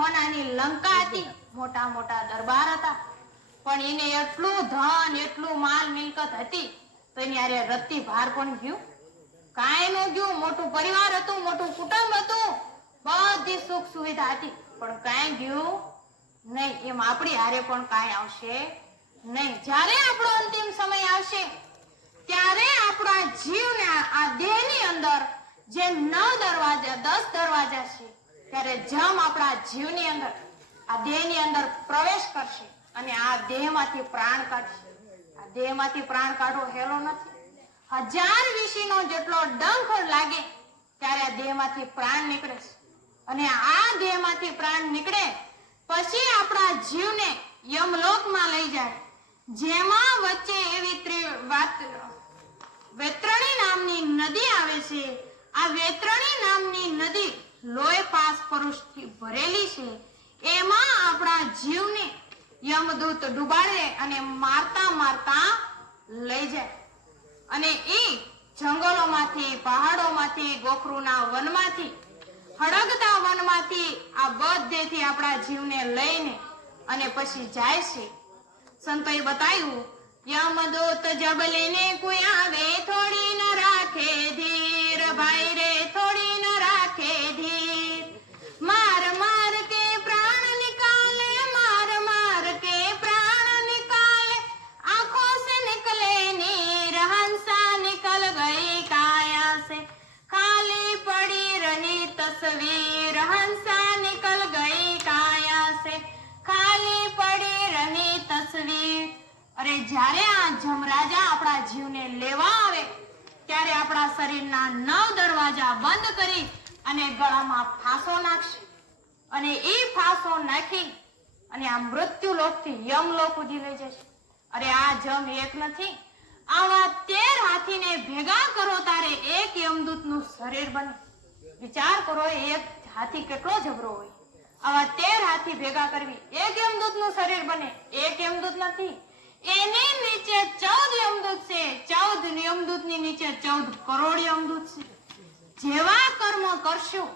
હોનાની લંકા હતી, મોટા મોટા દરબાર હતા, પણ એને એટલું ધન એટલું માલ મિલકત હતી તો એની આરે રત્તી ભાર પણ ગયું કાંઈ ન ગયું. મોટું પરિવાર હતું, મોટું કુટુંબ હતું, બધી સુખ સુવિધા હતી, પણ કાંઈ ગયું નહીં. એમ આપણી હારે પણ કાંઈ આવશે નહીં. જ્યારે આપણો અંતિમ સમય આવશે ત્યારે આપણા જીવને આ દેહની અંદર જે 9 દરવાજા 10 દરવાજા છે ત્યારે જમ આપણા જીવની અંદર આ દેહની અંદર પ્રવેશ કરશે અને આ દેહમાંથી પ્રાણ કાઢશે. આ દેહમાંથી પ્રાણ કાઢવો હેલો નથી. 1000 વીસીનો જેટલો ડંખ લાગે ત્યારે આ દેહમાંથી પ્રાણ નીકળે છે અને આ દેહમાંથી પ્રાણ નીકળે પછી આપણા જીવને યમલોકમાં લઈ જાય, જેમાં વચ્ચે એવી વેત્રણી નામની નદી આવે છે. આ વેત્રણી નામની નદી લોહી પાસ પરુષથી ભરેલી છે. એમાં આપણા જીવને યમદૂત ડુબાડે અને મારતા મારતા લઈ જાય અને એ જંગલોમાંથી, પહાડોમાંથી, ગોખરુના વનમાંથી, હળગતા વનમાંથી આ બધેથી આપણા જીવને લઈને અને પછી જાય છે. સંતોએ બતાવ્યું, યમદૂત જબ લેને કોઈ આવે થોડી ન રાખે ધીર, ભાઈ રે થોડી ન રાખે ધીર. માર માર કે પ્રાણ નિકાલે, માર માર કે પ્રાણ નિકાલે, आंखों से निकले नीर, हंसा निकल गई काया से, खाली पड़ी रही तस्वीर, हंसा निकल गई काया से, खाली पड़ी રહી તસવીર. અરે જ્યારે આ જમરાજા આપણા જીવને લેવા આવે ત્યારે આપણા શરીરના 9 દરવાજા બંધ કરી અને ગળામાં ફાંસો નાખશે અને એ ફાંસો નાખી અને આ મૃત્યુ લોકથી યમલોક સુધી લઈ જશે. અરે આ જમ એક નથી, આવા 13 હાથીને ભેગા કરો તારે એક યમદૂતનું શરીર બને. વિચાર કરો, એક હાથી કેટલો જબરો હોય. આવા 13 હાથી ભેગા કરવી એક યમદૂતનું શરીર બને. એક યમદૂત નથી, એની નીચે 14 યમદૂત છે. 14 યમદૂતની નીચે 14 કરોડ યમદૂત છે. જેવા કર્મ કરશું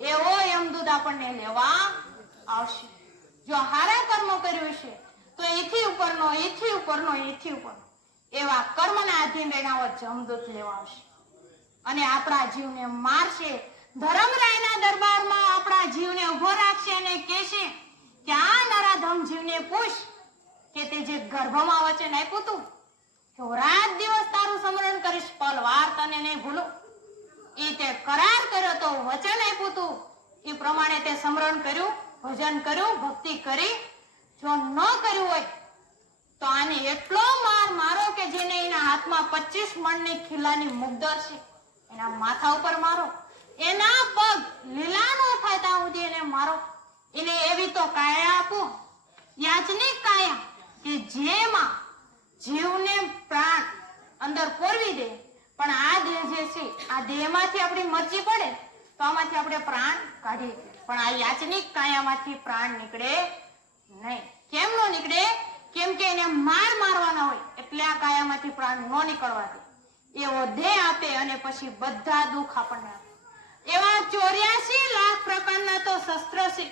એવો યમદૂત આપણને લેવા આવશે. જો હારા કર્મ કર્યું છે તો એથી ઉપરનો, એથી ઉપરનો, એથી ઉપરનો એવા કર્મના આધીન રહીને આવો જમદૂત લેવા આવશે અને આપણા જીવને મારશે. ધર્મરાયના દરબારમાં આપણા જીવને ઉભો રાખશે અને કહેશે કે આ નરાધમ જીવને પૂછ કે તે જે ગર્ભમાં વચન આપ્યું હતું કે હું રાત દિવસ તારું સ્મરણ કરીશ, પલવાર તને નહીં ભૂલું, એ તે કરાર કર્યો તો, વચન આપ્યું હતું એ પ્રમાણે તે સ્મરણ કર્યું, ભજન કર્યું, ભક્તિ કરી. જો ન કર્યું હોય તો આને એટલો માર મારો કે જેને એના હાથમાં 25 મણની ખીલાની મુગદર છે એના માથા ઉપર મારો, એના પગ લીલા ન થાય ત્યાં સુધી એને મારો. એને એવી તો કાયા આપો, યાચનિક કાયા કે જેમાં જીવને પ્રાણ અંદર પોરવી દે. પણ આ દેહ જે છે આ દેહમાંથી આપણી મરજી પડે તો આમાંથી આપણે પ્રાણ કાઢીએ, પણ આ યાચનિક કાયામાંથી પ્રાણ નીકળે નહીં. કેમ નો નીકળે? કેમ કે એને મારવાના હોય એટલે આ કાયામાંથી પ્રાણ ન નીકળવા દે. એવો દેહ આપે અને પછી બધા દુઃખ આપણને આપે. એવા 84 લાખ પ્રકારના તો શસ્ત્ર છે.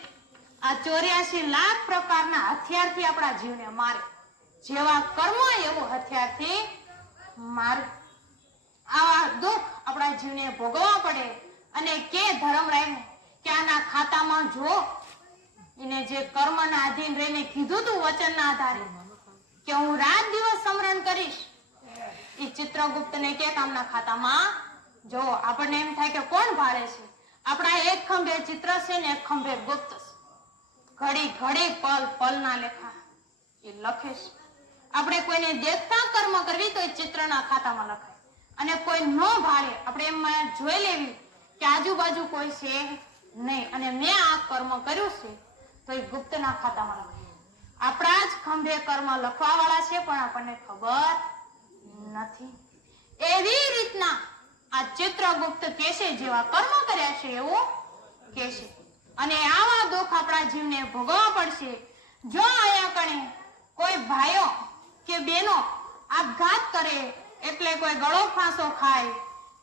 આ 84 લાખ પ્રકારના હથિયારથી આપણા જીવને મારે. જેવા કર્મ એવું હથિયારથી મારે. આવા દુઃખ આપણા જીવને ભોગવવા પડે અને કે ધર્મરાયને કે આના ખાતામાં જો એને જે કર્મના આધીન રહીને કીધું તું વચનના આધારે કે હું રાત દિવસ સ્મરણ કરીશ, એ ચિત્રગુપ્તને કે કામના ખાતામાં જો. આપણને એમ થાય કે કોણ ભાળે છે? આપણા એક ખંભે ચિત્ર છે ને એક ખંભે ગુપ્ત છે. ઘડી ઘડી પલ પલના લેખા એ લખે છે. આપણે કોઈને દેખતા કર્મ કરવી તો એ ચિત્રના ખાતામાં લખાય અને કોઈ ન ભાળે આપણે એમ જોઈ લેવી કે આજુબાજુ કોઈ છે નહીં અને મેં આ કર્મ કર્યું છે તો એ ગુપ્તના ખાતામાં લખાય. આપણા જ ખંભે કર્મ લખવા વાળા છે પણ આપણને ખબર નથી. એવી રીતના આ ચિત્રગુપ્ત કેશે જેવા કર્મ કર્યા છે એવું કેશે અને આવા દુઃખ આપણા જીવને ભોગવવા પડશે. જો અહીંયા કણે કોઈ ભાઈઓ કે બહેનો આપઘાત કરે એટલે કોઈ ગળો ફાંસો ખાય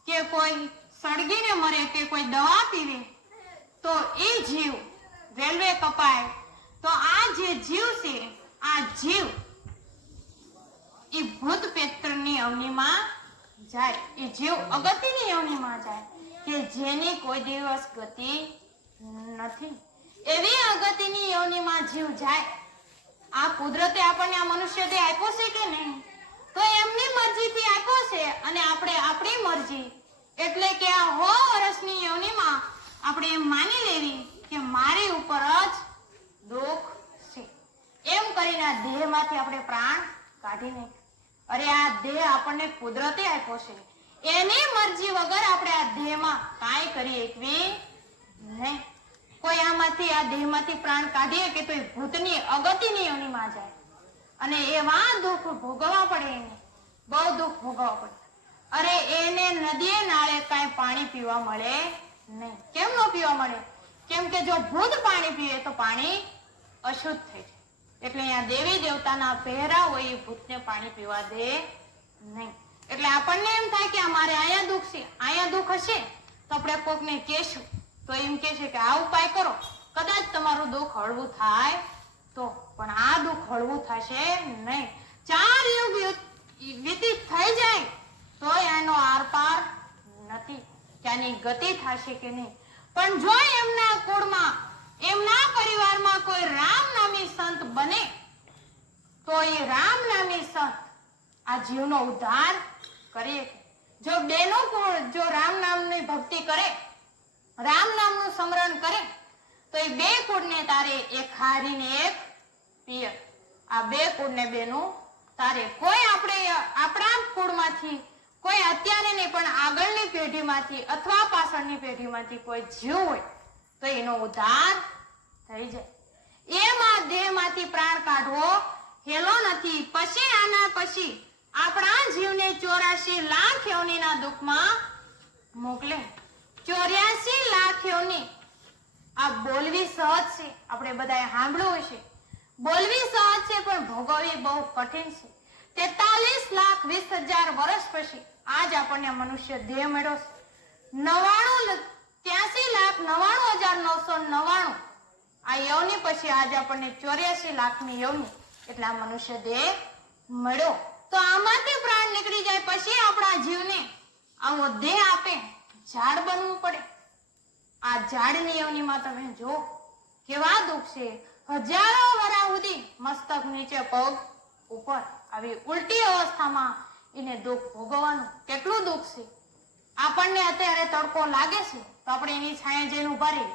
કે કોઈ સળગીને મરે કે કોઈ દવા પીવે તો એ જીવ રેલવે કપાય તો આ જે જીવ છે, આ જીવ એ ભૂત પેત્રની અવનીમાં જાય, એ જીવ અગતિની અવનીમાં જાય કે જેની કોઈ દિવસ ગતિ નથી. એવી અગતિની યોનિમાં જીવ જાય. આ કુદરતે આપણને આ મનુષ્ય દેહ આપ્યો છે કે નહીં? તો એમની મરજીથી આપ્યો છે અને આપણે આપણી મરજી એટલે કે આ 100 વર્ષની યોનિમાં આપણે એમ માની લેવી કે મારી ઉપર જ દુઃખ છે. એમ કરીને આ દેહમાંથી આપણે પ્રાણ કાઢી નાખીએ. અરે આ દેહ આપણને કુદરતે આપ્યો છે, એની મરજી વગર આપણે આ દેહમાં કાંઈ કરી શકવી નહીં. કોઈ આમાંથી આ દેહમાંથી પ્રાણ કાઢીએ કે તો એ ભૂતની અગતિની યોનિમાં જાય અને એવા દુઃખ ભોગવવા પડે, એને બહુ દુઃખ ભોગવવા પડે. અરે એને નદીએ નાળે કાંઈ પાણી પીવા મળે નહીં. કેમ ન પીવા મળે? કેમ કે જો ભૂત પાણી પીએ તો પાણી અશુદ્ધ થઈ જાય. એટલે અહીંયા દેવી દેવતાના પહેરા હોય એ ભૂતને પાણી પીવા દે નહીં. એટલે આપણને એમ થાય કે અમારે અહીંયા દુઃખ છે, અહીંયા દુઃખ હશે તો આપણે કોકને કહેશું તો એમ કહે છે કે આ ઉપાય કરો, કદાચ તમારું દુઃખ હળવું થાય તો. પણ આ દુઃખ હળવું થશે નહીં. 4 યુગ વ્યતીત થઈ જાય તો એનો આર પાર નથી કે આની ગતિ થશે કે નહીં. પણ જો એમના કુળમાં, એમના પરિવારમાં કોઈ રામ નામી સંત બને તો એ રામ નામી સંત આ જીવનો ઉદ્ધાર કરે. જો બેનો કુળ જો રામ નામની ભક્તિ કરે, રામ નામનું સ્મરણ કરે તો એ 2 કુળને તારે, એક હારીને એક પિયર. આ 2 કુળને બેનું તારે. કોઈ આપણે આપણા કુળમાંથી કોઈ અત્યારે નહીં પણ આગળની પેઢીમાંથી અથવા પાછળની પેઢીમાંથી કોઈ જીવ હોય તો એનો ઉદ્ધાર થઈ જાય. એમાં દેહમાંથી પ્રાણ કાઢવો હેલો નથી. પછી આના પછી આપણા જીવને 84 લાખ યોનિના દુઃખમાં મોકલે. 84 લાખ યોની. આ બોલવી સહજ છે, આપણે બધાએ સાંભળ્યું હશે. બોલવી સહજ છે પણ ભોગવવી બહુ કઠિન છે. 43,20,000 વર્ષ પછી આજ આપણને મનુષ્ય દેહ મળ્યો છે. 83,99,999 આ યોની પછી આજ આપણને 84 લાખની યોની એટલે આ મનુષ્ય દેહ મળ્યો. તો આમાંથી પ્રાણ નીકળી જાય પછી આપણા જીવને આવો દેહ આપે ઝાડ બનવું પડે. આ ઝાડની યોનીમાં તમે જો કેવા દુઃખ છે. હજારો વર્ષ સુધી મસ્તક નીચે પગ ઉપર, આવી ઉલટી અવસ્થામાં એને દુઃખ ભોગવવાનું કેટલું દુઃખ છે. આપણને અત્યારે તડકો લાગે છે તો આપણે એની છાંયે જઈને ઉભા રહીએ.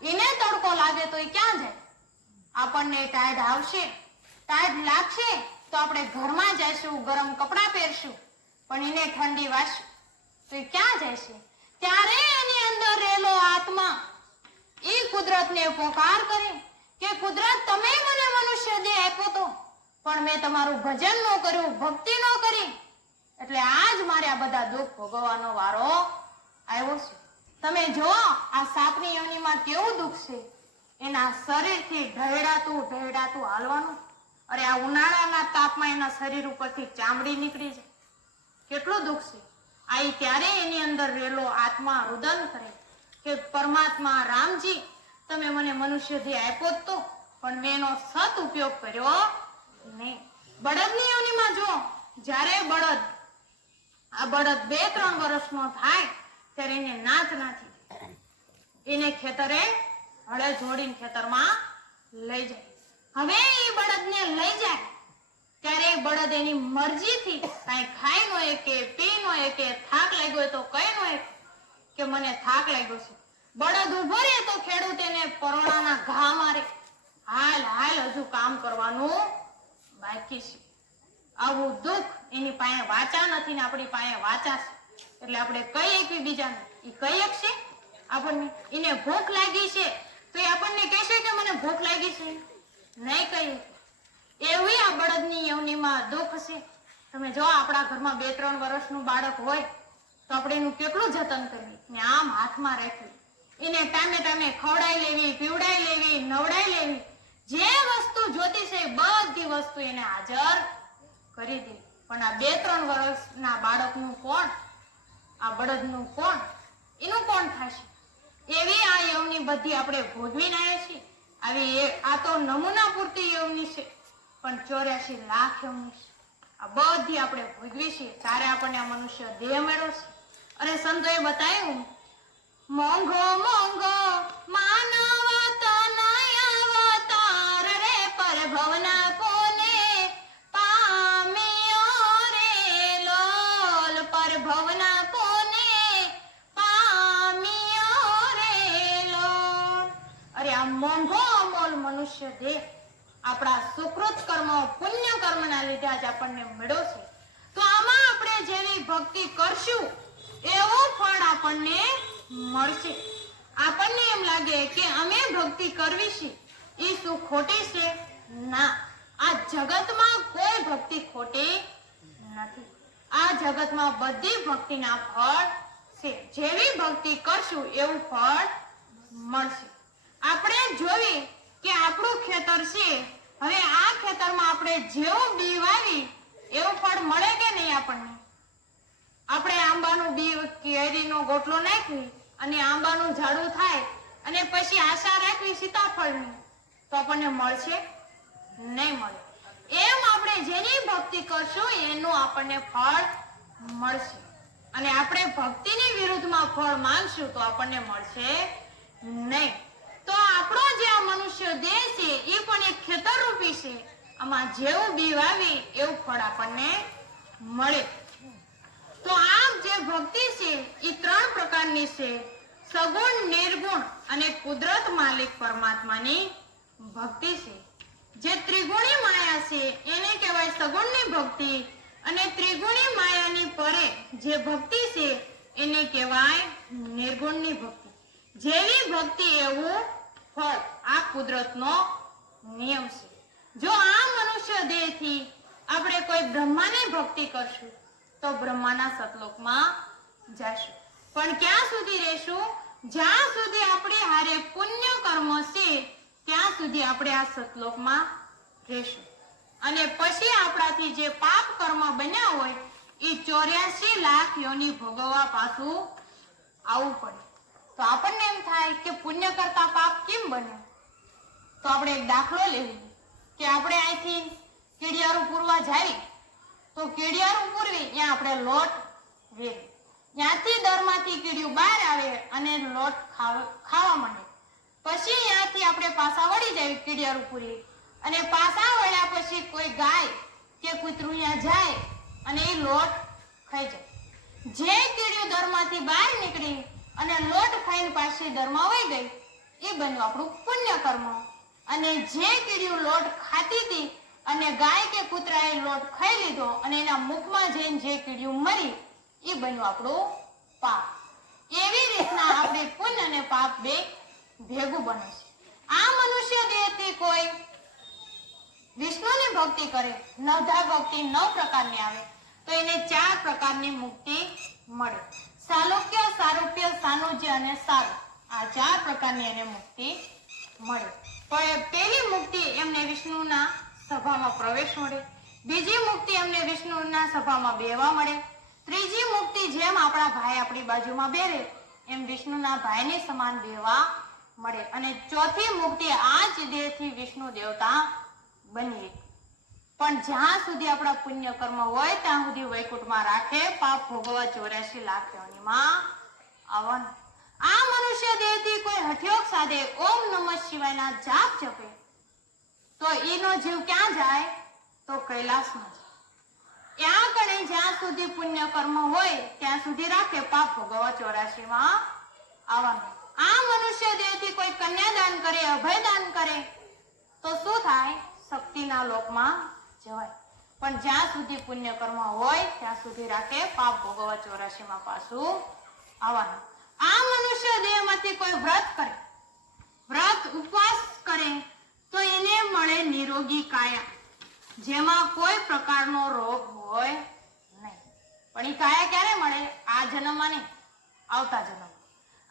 એને તડકો લાગે તો એ ક્યાં જાય? આપણને ટાઢ આવશે, ટાઢ લાગશે તો આપણે ઘરમાં જઈશું, ગરમ કપડાં પહેરશું, પણ એને ઠંડી વાગશે તો એ ક્યાં જશે? ત્યારે એની અંદર રહેલો આત્મા એ કુદરતને પોકાર કરે કે કુદરત તમે મને મનુષ્ય દેહ આપ્યો તો પણ મેં તમારું ભજન ન કર્યું, ભક્તિ ન કરી, એટલે આજ મારે આ બધા દુઃખ ભોગવવાનો વારો આવ્યો છે. તમે જો આ સાપની યોનિમાં કેવું દુઃખ છે. એના શરીરથી ઢળડાતું હાલવાનું. અરે આ ઉનાળાના તાપમાં એના શરીર ઉપરથી ચામડી નીકળી જાય. કેટલું દુઃખ છે. આ ત્યારે એની અંદર રહેલો આત્મા રુદન કરે કે પરમાત્મા રામજી તમે મને મનુષ્ય દેહ આપ્યો તો પણ મેં એનો સત ઉપયોગ કર્યો નહીં. બળદની યોનિમાં જો જ્યારે આ બળદ 2-3 વર્ષનો થાય ત્યારે એને નાચ નાખી એને ખેતરે હળે જોડીને ખેતરમાં લઈ જાય. હવે એ બળદને લઈ જાય ત્યારે એ બળદ એની મરજીથી કાંઈ ખાઈ ન કે પી ન કે થાક લાગ્યો હોય તો કઈ ન કે મને થાક લાગ્યો છે. બળદ ઉભો રહે તો ખેડૂત એને પરોણાના ઘા મારે, હાલ હજુ કામ કરવાનું બાકી છે. આવું દુઃખ એની પાસે વાચા નથી ને આપણી પાસે વાચા છે એટલે આપણે કહીએ કે બીજાને એ કહીએ છે. આપણને એને ભૂખ લાગી છે તો એ આપણને કહેશે કે મને ભૂખ લાગી છે? નહીં કહીએ. એવી આ બળદની યોનિમાં દુઃખ છે. તમે જો આપણા ઘરમાં 2-3 વર્ષનું બાળક હોય તો આપણે એનું કેટલું જતન કરવું ને આમ હાથમાં રાખવું, એને ટાઈમે ખવડાવી લેવી, પીવડાવી લેવી, નવડાવી લેવી, જે વસ્તુ જોતી છે બધી વસ્તુ એને હાજર કરી દે. પણ આ 2-3 વર્ષના બાળકનું કોણ? આ બળદનું કોણ? એનું કોણ થશે? એવી આ યોની બધી આપણે ભોગવીને આવ્યા છીએ. તો નમૂના પૂરતી યોની છે, પણ 84 લાખ યોની છે. આ બધી આપણે ભોગવી છીએ ત્યારે આપણને આ મનુષ્ય દેહ મળ્યો છે. અને સંતોએ બતાવ્યું, મોંઘો મોંઘો માનવ તન અવતાર રે, પરભવના કોને પામ્યો રે લોલ, પરભવના કોને પામ્યો રે લોલ. અરે આ મોંઘો અમોલ મનુષ્ય દેહ આપણા સુકૃત કર્મ પુણ્ય કર્મના લીધે આજ આપણને મળ્યો છે. તો આમાં આપણે જેવી ભક્તિ કરશું એવું ફળ આપણને મળશે. આપણને એમ લાગે કે અમે ભક્તિ કરવી છે એ શું ખોટી છે? ના, આ જગતમાં કોઈ ભક્તિ ખોટી નથી. આ જગતમાં બધી ભક્તિના ફળ છે. જેવી ભક્તિ કરશું એવું ફળ મળશે. આપણે જોઈએ કે આપણું ખેતર છે, હવે આ ખેતરમાં આપણે જેવું બી વાવી એવું ફળ મળે કે નહીં આપણને? આપણે આંબાનું બી કેરીનો ગોટલો નાખી અને આંબાનું ઝાડું થાય અને પછી આશા રાખવી સીતાફળની, તો આપણને મળશે? નહીં મળે. એમ આપણે જેની ભક્તિ કરશું એનું આપણને ફળ મળશે. અને આપણે ભક્તિની વિરુદ્ધમાં ફળ માંગશું તો આપણને મળશે નહીં. તો આપણો જે આ મનુષ્ય દેહ છે એ પણ એક ખેતર રૂપી છે. આમાં જેવું બી વાવી એવું ફળ આપણને મળે. તો આ જે ભક્તિ છે એ 3 પ્રકારની છે: સગુણ, નિર્ગુણ અને કુદરત માલિક પરમાત્માની ભક્તિ છે. જે ત્રિગુણી માયા છે એને કહેવાય સગુણની ભક્તિ, અને ત્રિગુણી માયાની પરે જે ભક્તિ છે એને કહેવાય નિર્ગુણની ભક્તિ. જેવી ભક્તિ એવું ફળ, આ કુદરતનો નિયમ છે. જો આ મનુષ્ય દેહથી આપણે કોઈ બ્રહ્માની ભક્તિ કરશું તો બ્રહ્માના સતલોકમાં જશું. પણ ક્યાં સુધી રહેશું? જ્યાં સુધી આપણી હારે પુણ્ય કર્મ છે ત્યાં સુધી આપણે આ સતલોકમાં રહેશું. અને પછી આપણાથી જે પાપ કર્મ બન્યા હોય એ 84 લાખ યોની ભોગવવા પાછું આવવું પડે. તો આપણને એમ થાય કે પુણ્ય કરતા પાપ કેમ બને? તો આપણે એક દાખલો લઈએ કે આપણે અહીંથી કેડિયારું પૂરવા જાય તો કેડિયારું પૂરવી ત્યાં આપણે લોટ વેરી, ત્યાંથી દરમાંથી કીડિયું બહાર આવે અને લોટ ખાવા માંડે. પછી ત્યાંથી આપણે પાછા વળી જાય કીડિયારું પૂરી, અને પાછા વળ્યા પછી કોઈ ગાય કે કૂતરું ત્યાં જાય અને એ લોટ ખાઈ જાય. જે કીડિયું દરમાંથી બહાર નીકળી અને લોટ ખાઈને પાછી દરમાં વહી ગઈ એ બન્યું આપણું પુણ્ય કર્મ. અને જે કીડિયું લોટ ખાતી હતી અને ગાય કે કૂતરાએ લોટ ખાઈ લીધો અને એના મુખમાં જઈને જે કીડિયું મરી એ બન્યું આપણું પાપ. એવી રીતના આપણે પુણ્ય અને પાપ બે ભેગું બને છે. આ મનુષ્ય દેહથી કોઈ વિષ્ણુની ભક્તિ કરે, નવધા ભક્તિ 9 પ્રકારની આવે તો એને 4 પ્રકારની મુક્તિ મળે: સાલોક્ય, સારૂપ્ય, સાનુજ્ય અને સારું. આ 4 પ્રકારની એને મુક્તિ મળે. પણ પહેલી મુક્તિ એમને વિષ્ણુના સભામાં પ્રવેશ મળે, બીજી મુક્તિ એમને વિષ્ણુના સભામાં બેહવા મળે, ત્રીજી મુક્તિ જેમ આપણા ભાઈ આપણી બાજુમાં બેરે એમ વિષ્ણુના ભાઈની સમાન બેહવા મળે, અને ચોથી મુક્તિ આ જ દેહથી વિષ્ણુ દેવતા બનવી. પણ જ્યાં સુધી આપણા પુણ્ય કર્મ હોય ત્યાં સુધી વૈકુંઠમાં રાખે, પાપ ભોગવવા 84 લાખ યોનીમાં આવવાનું. આ મનુષ્ય દેહથી કોઈ હઠયોગ સાધે, ઓમ નમઃ શિવાયના જાપ જપે તો એનો જીવ ક્યાં જાય? તો કૈલાસમાં જાય. ત્યાં કણે જ્યાં સુધી પુણ્ય કર્મ હોય ત્યાં સુધી રાખે, પાપ ભોગવવા 84માં આવવાનું. આ મનુષ્ય દેહથી કોઈ કન્યાદાન કરે, અભયદાન કરે તો શું થાય? શક્તિના લોકમાં જવાય. પણ જ્યાં સુધી પુણ્ય કર્મ હોય ત્યાં સુધી રાખે, પાપ ભોગવવા 84માં પાછું આવવાનું. આ મનુષ્ય દેહમાંથી કોઈ વ્રત કરે, વ્રત ઉપવાસ કરે તો એને મળે નિરોગી કાયા, જેમાં કોઈ પ્રકારનો રોગ હોય નહીં. પણ એ કાયા ક્યારે મળે? આ જન્મમાં નહીં, આવતા જન્મમાં.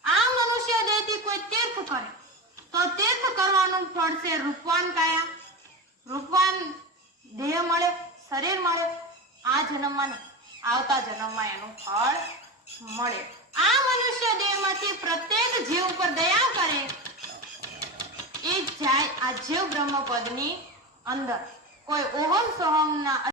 આ મનુષ્ય દેહથી કોઈ તીર્થ કરે તો તીર્થ કરવાનું ફળ છે રૂપવાન કાયા, રૂપવાન દેહ મળે, શરીર મળે. આ જન્મમાં નહીં, આવતા જન્મમાં એનું ફળ મળે. આ મનુષ્ય દેહમાંથી પ્રત્યેક જીવ ઉપર દયા કરે એ જાય આ આ જીવ બ્રહ્મપદની અંદર કોઈ ઓહમ સોહમના